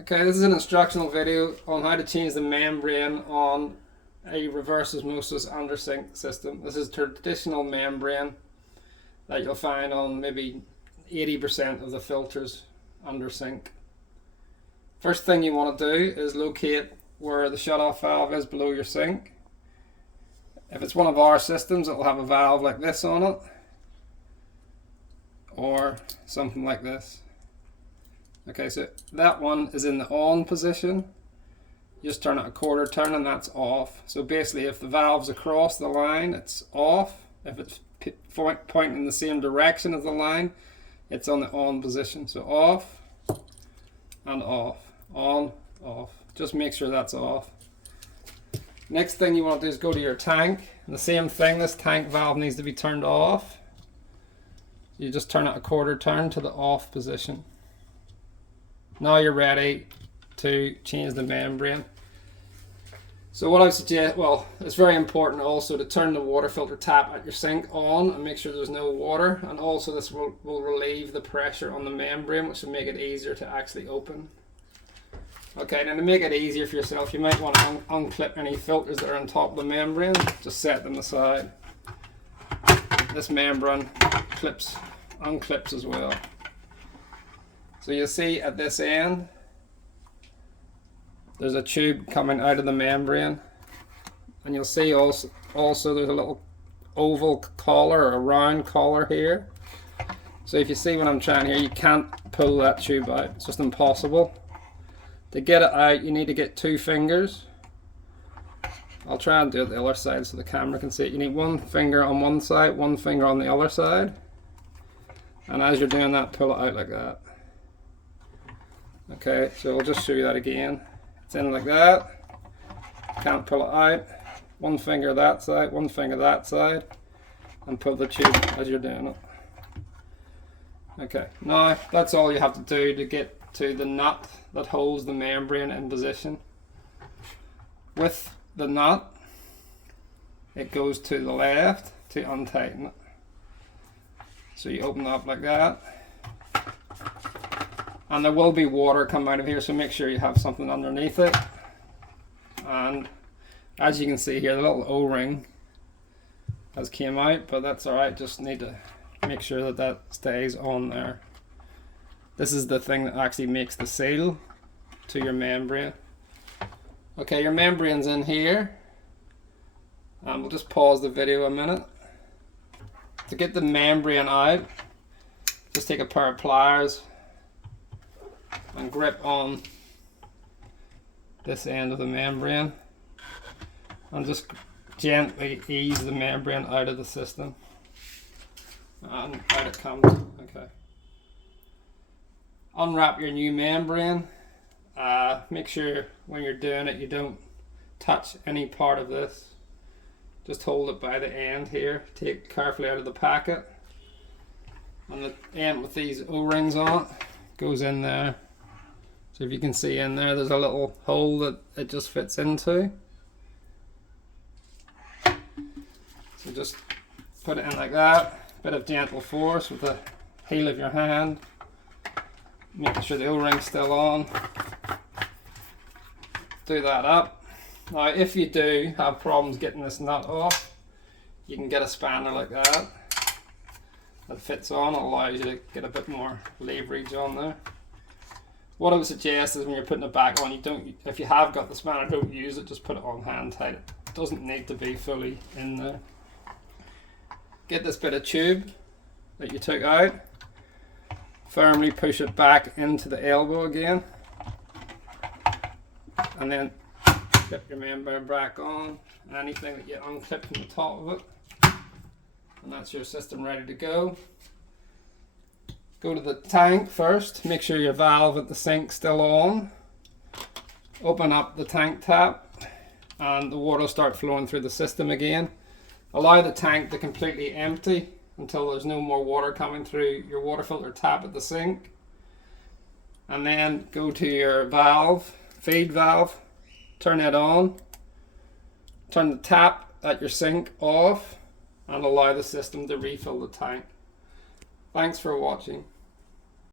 Okay, this is an instructional video on how to change the membrane on a reverse osmosis undersink system. This is traditional membrane that you'll find on maybe 80% of the filters undersink. First thing you want to do is locate where the shutoff valve is below your sink. If it's one of our systems, it'll have a valve like this on it, or something like this. Okay, so that one is in the on position. You just turn it a quarter turn and that's off. So basically if the valve's across the line, it's off. If it's pointing in the same direction as the line, it's on the on position. So off and off, on, off. Just make sure that's off. Next thing you want to do is go to your tank. And the same thing, this tank valve needs to be turned off. You just turn it a quarter turn to the off position. Now you're ready to change the membrane. So what I suggest, well, it's very important also to turn the water filter tap at your sink on and make sure there's no water, and also this will relieve the pressure on the membrane, which will make it easier to actually open. Okay, now to make it easier for yourself, you might want to unclip any filters that are on top of the membrane. Just set them aside. This membrane unclips as well. So you'll see at this end, there's a tube coming out of the membrane, and you'll see also there's a little oval collar or a round collar here. So if you see what I'm trying here, you can't pull that tube out. It's just impossible. To get it out, you need to get 2 fingers. I'll try and do it the other side so the camera can see it. You need 1 finger on one side, 1 finger on the other side, and as you're doing that, pull it out like that. Okay, so I'll just show you that again. It's in like that. Can't pull it out. 1 finger that side, 1 finger that side, and pull the tube as you're doing it. Okay, now that's all you have to do to get to the nut that holds the membrane in position. With the nut, it goes to the left to untighten it. So you open it up like that. And there will be water come out of here, so make sure you have something underneath it. And as you can see here, the little O-ring has came out, but that's alright, just need to make sure that that stays on there. This is the thing that actually makes the seal to your membrane. Okay, your membrane's in here. And we'll just pause the video a minute. To get the membrane out, just take a pair of pliers and grip on this end of the membrane and just gently ease the membrane out of the system, and out it comes. Okay, unwrap your new membrane. Make sure when you're doing it you don't touch any part of this. Just hold it by the end here, take it carefully out of the packet, and the end with these O-rings on it goes in there. So if you can see in there, there's a little hole that it just fits into. So just put it in like that, bit of gentle force with the heel of your hand, making sure the O-ring's still on. Do that up. Now if you do have problems getting this nut off, you can get a spanner like that that fits on. It allows you to get a bit more leverage on there. What I would suggest is when you're putting it back on, if you have got the spanner, don't use it, just put it on hand tight. It doesn't need to be fully in there. Get this bit of tube that you took out, firmly push it back into the elbow again, and then clip your membrane back on, and anything that you unclip from the top of it, and that's your system ready to go. Go to the tank first, make sure your valve at the sink's still on. Open up the tank tap and the water will start flowing through the system again. Allow the tank to completely empty until there's no more water coming through your water filter tap at the sink. And then go to your valve, feed valve, turn it on. Turn the tap at your sink off and allow the system to refill the tank. Thanks for watching.